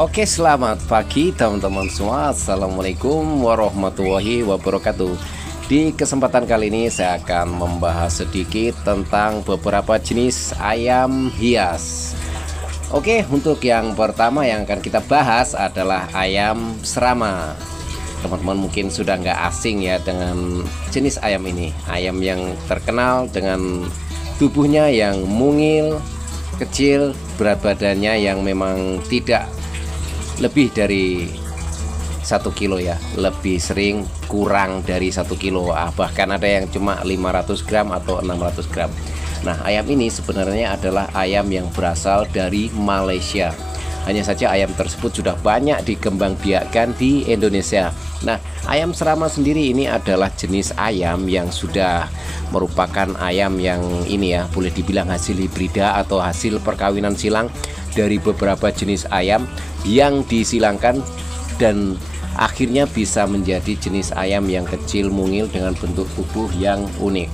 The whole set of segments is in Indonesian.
Oke, selamat pagi teman-teman semua. Assalamualaikum warahmatullahi wabarakatuh. Di kesempatan kali ini saya akan membahas sedikit tentang beberapa jenis ayam hias. Oke, untuk yang pertama yang akan kita bahas adalah ayam serama. Teman-teman mungkin sudah nggak asing ya dengan jenis ayam ini. Ayam yang terkenal dengan tubuhnya yang mungil, kecil, berat badannya yang memang tidak lebih dari 1 kilo ya, lebih sering kurang dari 1 kilo, bahkan ada yang cuma 500 gram atau 600 gram. Nah, ayam ini sebenarnya adalah ayam yang berasal dari Malaysia. Hanya saja ayam tersebut sudah banyak dikembangbiakkan di Indonesia. Nah, ayam serama sendiri ini adalah jenis ayam yang sudah merupakan ayam yang ini ya, boleh dibilang hasil hibrida atau hasil perkawinan silang dari beberapa jenis ayam yang disilangkan dan akhirnya bisa menjadi jenis ayam yang kecil mungil dengan bentuk tubuh yang unik.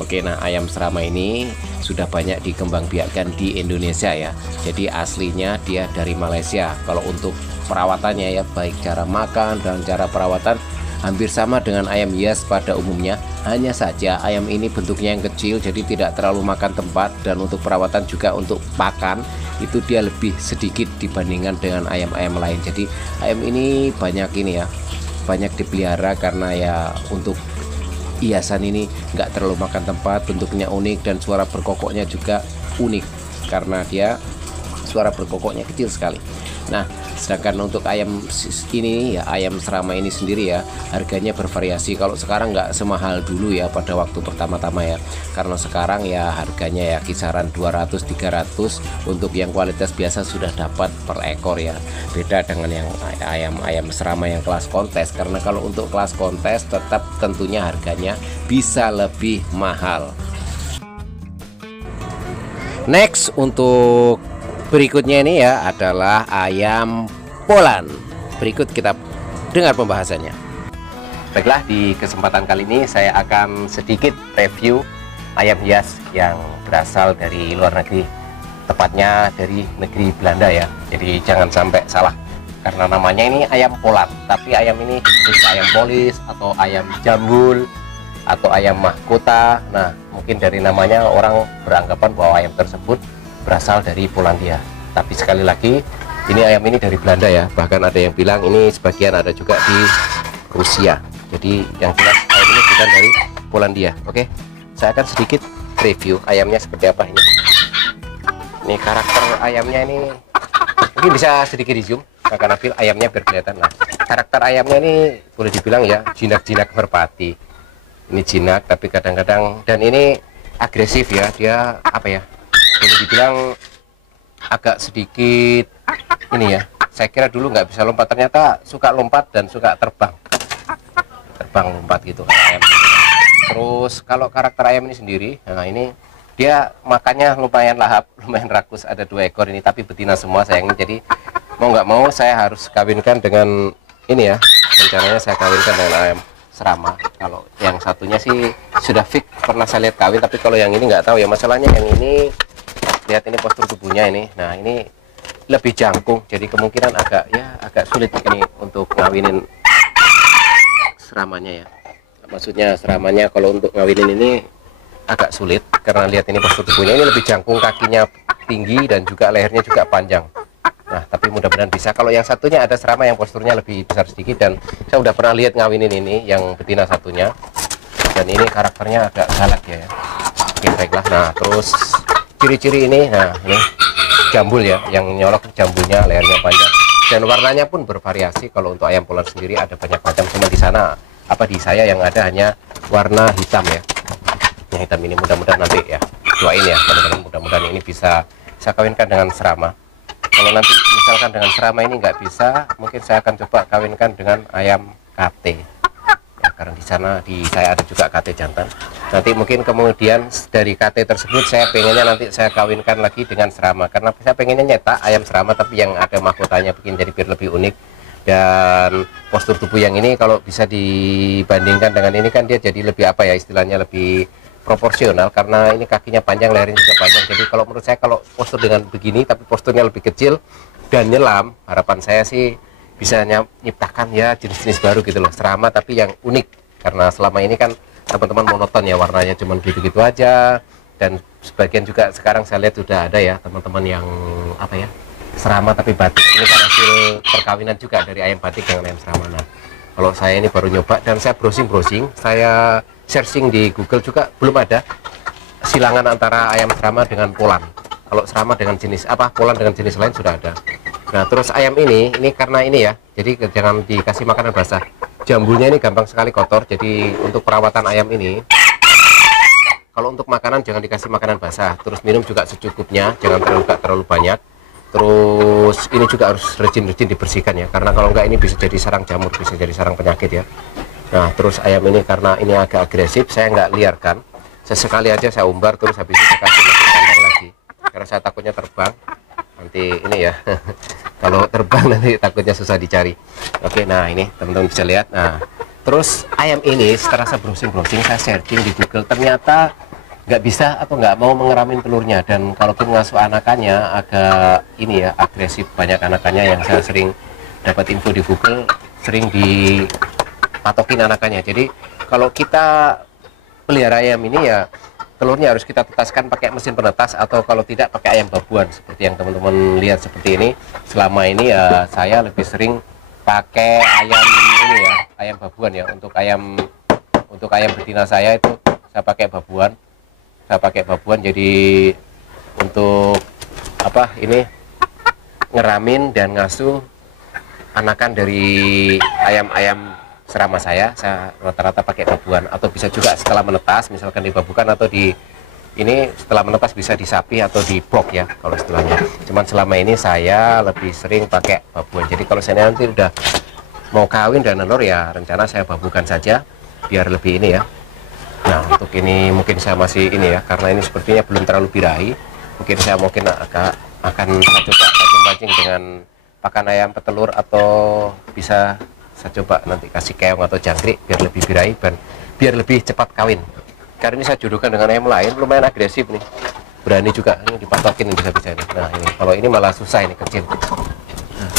Oke, nah ayam serama ini sudah banyak dikembangbiakkan di Indonesia ya. Jadi aslinya dia dari Malaysia. Kalau untuk perawatannya ya, baik cara makan dan cara perawatan hampir sama dengan ayam hias pada umumnya. Hanya saja ayam ini bentuknya yang kecil, jadi tidak terlalu makan tempat, dan untuk perawatan juga untuk pakan itu dia lebih sedikit dibandingkan dengan ayam-ayam lain. Jadi ayam ini banyak ini ya, banyak dipelihara karena ya untuk hiasan ini nggak terlalu makan tempat, bentuknya unik, dan suara berkokoknya juga unik karena dia suara berkokoknya kecil sekali. Nah, sedangkan untuk ayam ini ya, ayam serama ini sendiri ya, harganya bervariasi. Kalau sekarang nggak semahal dulu ya pada waktu pertama-tama ya, karena sekarang ya harganya ya kisaran 200-300. Untuk yang kualitas biasa sudah dapat per ekor ya, beda dengan yang ayam serama yang kelas kontes, karena kalau untuk kelas kontes tetap tentunya harganya bisa lebih mahal. Next, untuk berikutnya ini ya adalah ayam Poland. Berikut kita dengar pembahasannya. Baiklah, di kesempatan kali ini saya akan sedikit review ayam hias yang berasal dari luar negeri, tepatnya dari negeri Belanda ya. Jadi jangan sampai salah, karena namanya ini ayam Poland, tapi ayam ini disebut ayam polis atau ayam jambul atau ayam mahkota. Nah, mungkin dari namanya orang beranggapan bahwa ayam tersebut berasal dari Polandia, tapi sekali lagi ini ayam ini dari Belanda ya. Bahkan ada yang bilang ini sebagian ada juga di Rusia. Jadi yang jelas ayam ini bukan dari Polandia. Oke, saya akan sedikit review ayamnya seperti apa ini. Ini karakter ayamnya ini mungkin bisa sedikit di zoom akan ambil ayamnya biar kelihatan. Nah, karakter ayamnya ini boleh dibilang ya jinak-jinak merpati. Ini jinak tapi kadang-kadang, dan ini agresif ya, dia apa ya, boleh dibilang agak sedikit ini ya. Saya kira dulu nggak bisa lompat, ternyata suka lompat dan suka terbang lompat gitu ayam. Terus kalau karakter ayam ini sendiri, nah ini dia makannya lumayan lahap, lumayan rakus. Ada 2 ekor ini, tapi betina semua sayangnya. Jadi mau nggak mau saya harus kawinkan dengan ini ya, rencananya saya kawinkan dengan ayam serama. Kalau yang satunya sih sudah fix pernah saya lihat kawin, tapi kalau yang ini nggak tahu ya. Masalahnya yang ini, lihat ini postur tubuhnya ini. Nah, ini lebih jangkung, jadi kemungkinan agak sulit ini untuk ngawinin seramanya ya. Maksudnya seramanya kalau untuk ngawinin ini agak sulit karena lihat ini postur tubuhnya ini lebih jangkung, kakinya tinggi dan juga lehernya juga panjang. Nah, tapi mudah-mudahan bisa. Kalau yang satunya ada serama yang posturnya lebih besar sedikit, dan saya udah pernah lihat ngawinin ini yang betina satunya, dan ini karakternya agak galak ya. Oke, baiklah. Nah, terus ciri-ciri ini, nah ini jambul ya, yang nyolok jambulnya, lehernya panjang, dan warnanya pun bervariasi. Kalau untuk ayam Poland sendiri ada banyak macam, cuma di sana di saya yang ada hanya warna hitam ya. Yang hitam ini mudah-mudahan nanti ya, doain ya, mudah-mudahan ini bisa saya kawinkan dengan serama. Kalau nanti misalkan dengan serama ini nggak bisa, mungkin saya akan coba kawinkan dengan ayam KT ya, karena di sana di saya ada juga KT jantan. Nanti mungkin kemudian dari KT tersebut saya pengennya nanti saya kawinkan lagi dengan serama, karena saya pengennya nyetak ayam serama tapi yang ada mahkotanya, bikin jadi biar lebih unik. Dan postur tubuh yang ini kalau bisa dibandingkan dengan ini kan dia jadi lebih apa ya, istilahnya lebih proporsional, karena ini kakinya panjang, lehernya juga panjang. Jadi kalau menurut saya, kalau postur dengan begini tapi posturnya lebih kecil, dan nyelam, harapan saya sih bisa nyiptakan ya jenis-jenis baru gitu loh, serama tapi yang unik. Karena selama ini kan teman-teman monoton ya, warnanya cuma gitu-gitu aja. Dan sebagian juga sekarang saya lihat sudah ada ya teman-teman yang apa ya, serama tapi batik. Ini kan hasil perkawinan juga dari ayam batik dengan ayam serama. Nah, kalau saya ini baru nyoba dan saya browsing, saya searching di Google juga belum ada silangan antara ayam serama dengan polan. Kalau serama dengan jenis apa, polan dengan jenis lain sudah ada. Nah, terus ayam ini karena ini ya, jadi jangan dikasih makanan basah. Jambunya ini gampang sekali kotor, jadi untuk perawatan ayam ini, kalau untuk makanan jangan dikasih makanan basah. Terus minum juga secukupnya, jangan terlalu banyak. Terus ini juga harus rajin-rajin dibersihkan ya, karena kalau enggak ini bisa jadi sarang jamur, bisa jadi sarang penyakit ya. Nah, terus ayam ini karena ini agak agresif, saya nggak liarkan. Sesekali aja saya umbar, terus habis itu saya kasih masuk kandang lagi, karena saya takutnya terbang nanti ini ya. Kalau terbang nanti takutnya susah dicari. Oke, nah ini teman-teman bisa lihat. Nah, terus ayam ini setelah saya browsing, saya searching di Google, ternyata nggak bisa atau nggak mau mengeramin telurnya. Dan kalaupun ngasuh anakannya agak ini ya, agresif, banyak anakannya. Yang saya sering dapat info di Google, sering dipatokin anakannya. Jadi kalau kita pelihara ayam ini ya, telurnya harus kita tetaskan pakai mesin penetas, atau kalau tidak pakai ayam babuan seperti yang teman-teman lihat seperti ini. Selama ini ya saya lebih sering pakai ayam ini ya, ayam babuan ya. Untuk ayam betina saya itu saya pakai babuan. Jadi untuk apa ini, ngeramin dan ngasuh anakan dari ayam-ayam serama saya rata-rata pakai babuan, atau bisa juga setelah menetas misalkan dibabukan, atau di ini setelah menetas bisa di sapi atau di box ya kalau istilahnya. Cuman selama ini saya lebih sering pakai babuan. Jadi kalau saya nanti udah mau kawin dan nelur ya rencana saya babukan saja biar lebih ini ya. Nah, untuk ini mungkin saya masih ini ya, karena ini sepertinya belum terlalu birahi. Mungkin saya akan saya coba pancing-pancing dengan pakan ayam petelur, atau bisa saya coba nanti kasih keong atau jangkrik biar lebih birahi dan biar lebih cepat kawin. Karena ini saya jodohkan dengan ayam lain lumayan agresif nih, berani juga, ini dipatokin bisa-bisa ini. Nah ini kalau ini malah susah, ini kecil. Nah,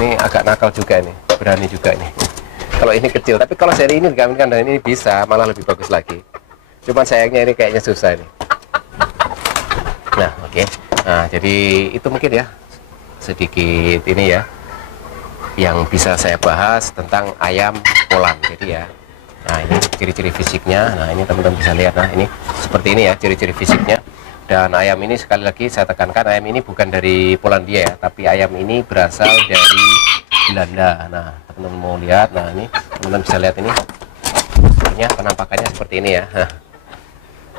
ini agak nakal juga, ini berani juga ini kalau ini kecil. Tapi kalau seri ini dikawinkan dan ini bisa malah lebih bagus lagi. Cuman sayangnya ini kayaknya susah ini. Nah oke. Nah jadi itu mungkin ya sedikit ini ya yang bisa saya bahas tentang ayam polan. Jadi ya, nah ini ciri-ciri fisiknya. Nah ini teman-teman bisa lihat, nah ini seperti ini ya ciri-ciri fisiknya. Dan ayam ini sekali lagi saya tekankan, ayam ini bukan dari Polandia ya, tapi ayam ini berasal dari Belanda. Nah teman-teman mau lihat, nah ini teman-teman bisa lihat ini penampakannya seperti ini ya.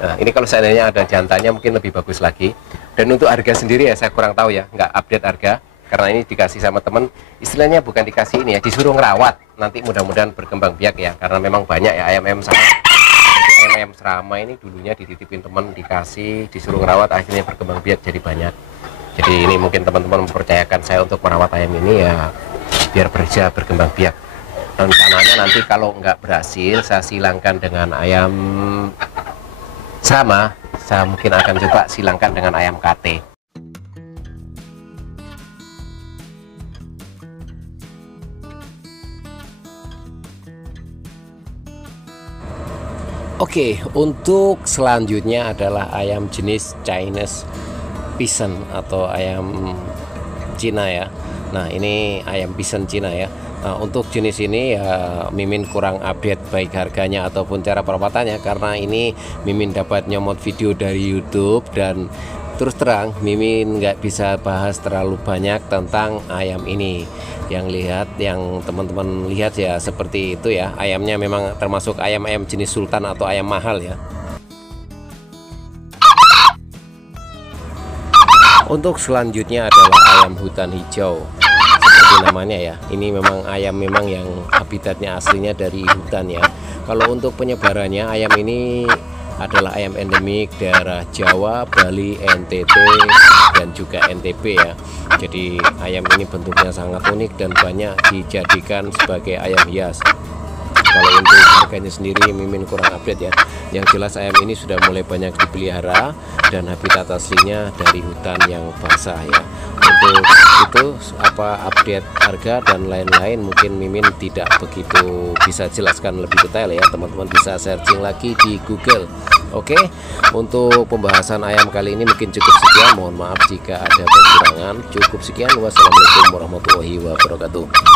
Nah ini kalau seandainya ada jantannya mungkin lebih bagus lagi. Dan untuk harga sendiri ya saya kurang tahu ya, nggak update harga. Karena ini dikasih sama temen, istilahnya bukan dikasih ini ya, disuruh ngerawat. Nanti mudah-mudahan berkembang biak ya, karena memang banyak ya ayam-ayam sama. Jadi ayam-ayam serama ini dulunya dititipin temen, dikasih, disuruh ngerawat, akhirnya berkembang biak jadi banyak. Jadi ini mungkin teman-teman mempercayakan saya untuk merawat ayam ini ya, biar bisa berkembang biak. Rencananya nanti kalau nggak berhasil, saya silangkan dengan ayam sama, saya mungkin akan coba silangkan dengan ayam KT. Oke, untuk selanjutnya adalah ayam jenis Chinese Pigeon atau ayam Cina ya. Nah ini ayam Pigeon Cina ya. Nah, untuk jenis ini ya Mimin kurang update baik harganya ataupun cara perawatannya, karena ini Mimin dapat nyomot video dari YouTube, dan terus terang Mimin nggak bisa bahas terlalu banyak tentang ayam ini. Yang teman-teman lihat ya seperti itu ya, ayamnya memang termasuk ayam-ayam jenis sultan atau ayam mahal ya. Untuk selanjutnya adalah ayam hutan hijau seperti namanya ya. Ini memang ayam yang habitatnya aslinya dari hutan ya. Kalau untuk penyebarannya, ayam ini adalah ayam endemik daerah Jawa, Bali, NTT, dan juga NTB ya. Jadi ayam ini bentuknya sangat unik dan banyak dijadikan sebagai ayam hias. Kalau untuk harganya sendiri Mimin kurang update ya. Yang jelas ayam ini sudah mulai banyak dipelihara dan habitat aslinya dari hutan yang basah ya. Untuk untuk itu apa update harga dan lain-lain, mungkin Mimin tidak begitu bisa jelaskan lebih detail ya, teman-teman bisa searching lagi di Google. Oke, untuk pembahasan ayam kali ini mungkin cukup sekian, mohon maaf jika ada kekurangan. Cukup sekian, wassalamualaikum warahmatullahi wabarakatuh.